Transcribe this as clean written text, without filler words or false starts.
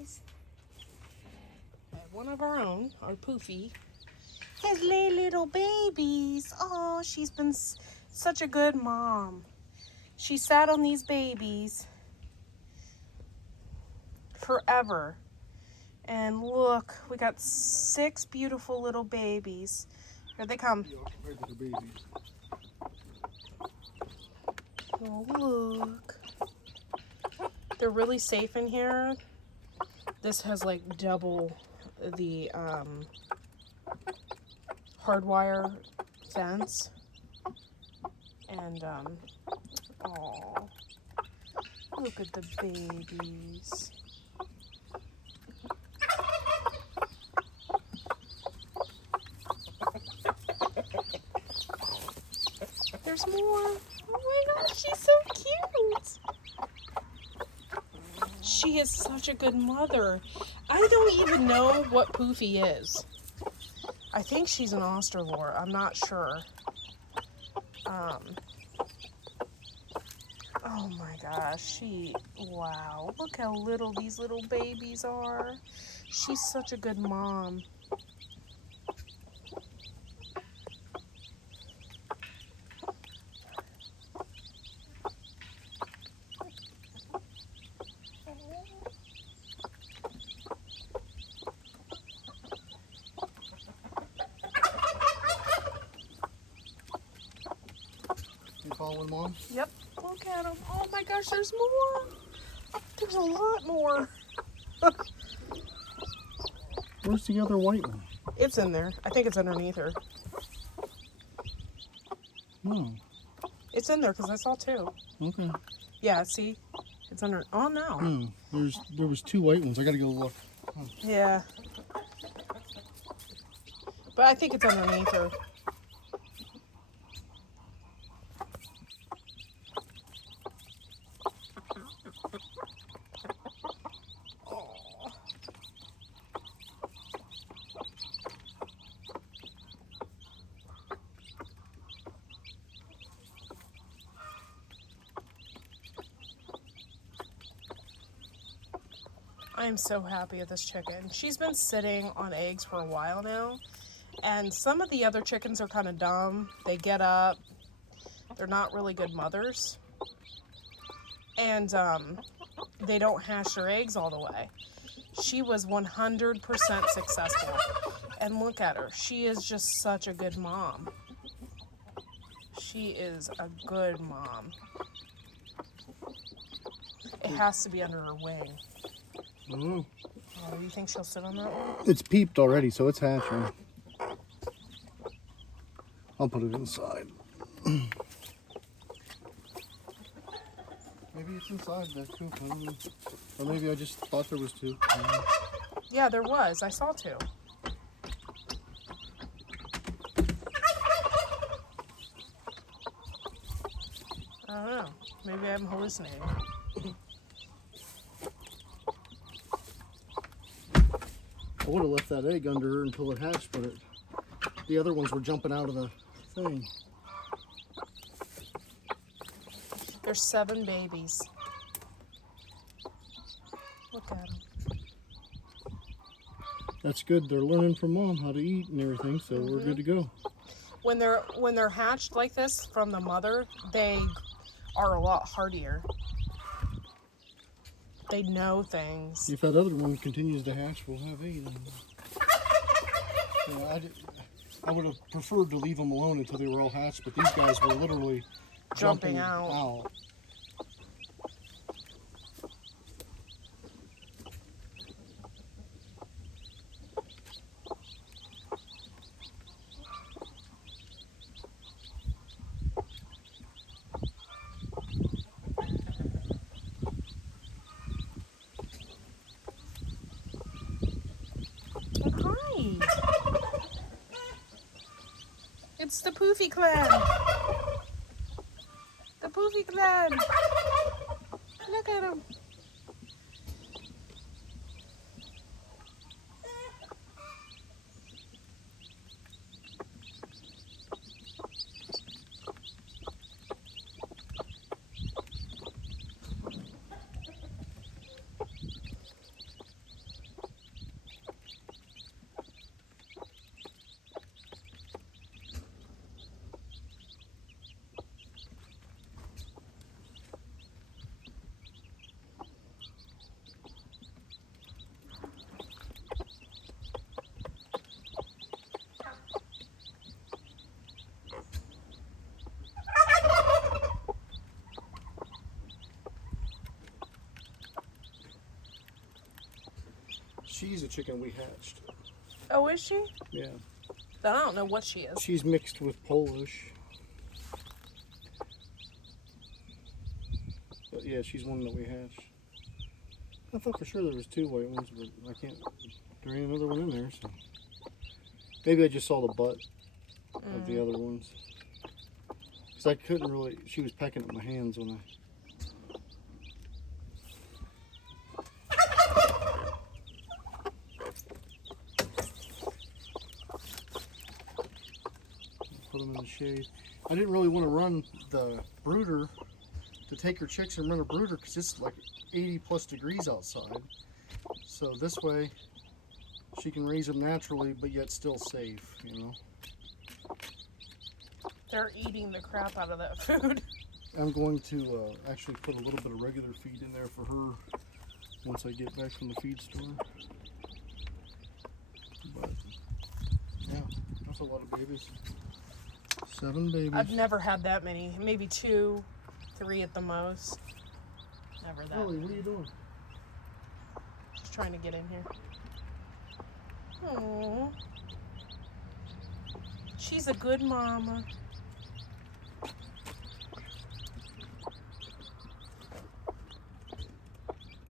babies. One of our own, our Poofy, has laid little babies. Oh, she's been such a good mom. She sat on these babies forever. And look, we got 6 beautiful little babies. Here they come. Oh, look. They're really safe in here. This has like double the hardwire fence. And, oh, look at the babies. There's more. Oh my gosh, she's so cute. She is such a good mother. I don't even know what Poofy is. I think she's an Australorp. I'm not sure. Oh my gosh, wow. Look how little these little babies are. She's such a good mom. You following Mom? Yep, look at them. Oh my gosh, there's more. There's a lot more. Where's the other white one? It's in there. I think it's underneath her. No. It's in there because I saw 2. Okay. Yeah, see? It's under. Oh no. No, there was 2 white ones. I gotta go look. Oh. Yeah. But I think it's underneath her. I am so happy with this chicken. She's been sitting on eggs for a while now, and some of the other chickens are kind of dumb. They get up. They're not really good mothers. And they don't hash their eggs all the way. She was 100% successful. And look at her. She is just such a good mom. She is a good mom. It has to be under her wing. Oh. Oh, you think she'll sit on that one? It's peeped already, so it's hatching. I'll put it inside. Maybe it's inside that coop. I don't know. Or maybe I just thought there was 2. Yeah, there was. I saw 2. I don't know. Maybe I'm hallucinating. I would have left that egg under her until it hatched, but the other ones were jumping out of the thing. There's 7 babies. Look at them. That's good. They're learning from Mom how to eat and everything, so we're good to go. When they're hatched like this from the mother, they are a lot hardier. They know things. If that other one continues to hatch, we'll have 8. Yeah, I would have preferred to leave them alone until they were all hatched, but these guys were literally jumping out. Hi. It's the Poofy clan. The Poofy clan. Look at him. She's a chicken we hatched. Oh, is she? Yeah. Then I don't know what she is. She's mixed with Polish. But yeah, she's one that we hatched. I thought for sure there was 2 white ones, but I can't. There ain't another one in there, so maybe I just saw the butt of the other ones. Because I couldn't really. She was pecking at my hands when I. Put them in the shade. I didn't really want to run the brooder to take her chicks and run a brooder because it's like 80+ degrees outside. So this way she can raise them naturally but yet still safe, you know. They're eating the crap out of that food. I'm going to actually put a little bit of regular feed in there for her once I get back from the feed store. But yeah, that's a lot of babies. 7 babies. I've never had that many. Maybe 2, 3 at the most. Never that. Ellie, what are you doing? Just trying to get in here. Aww. She's a good mama.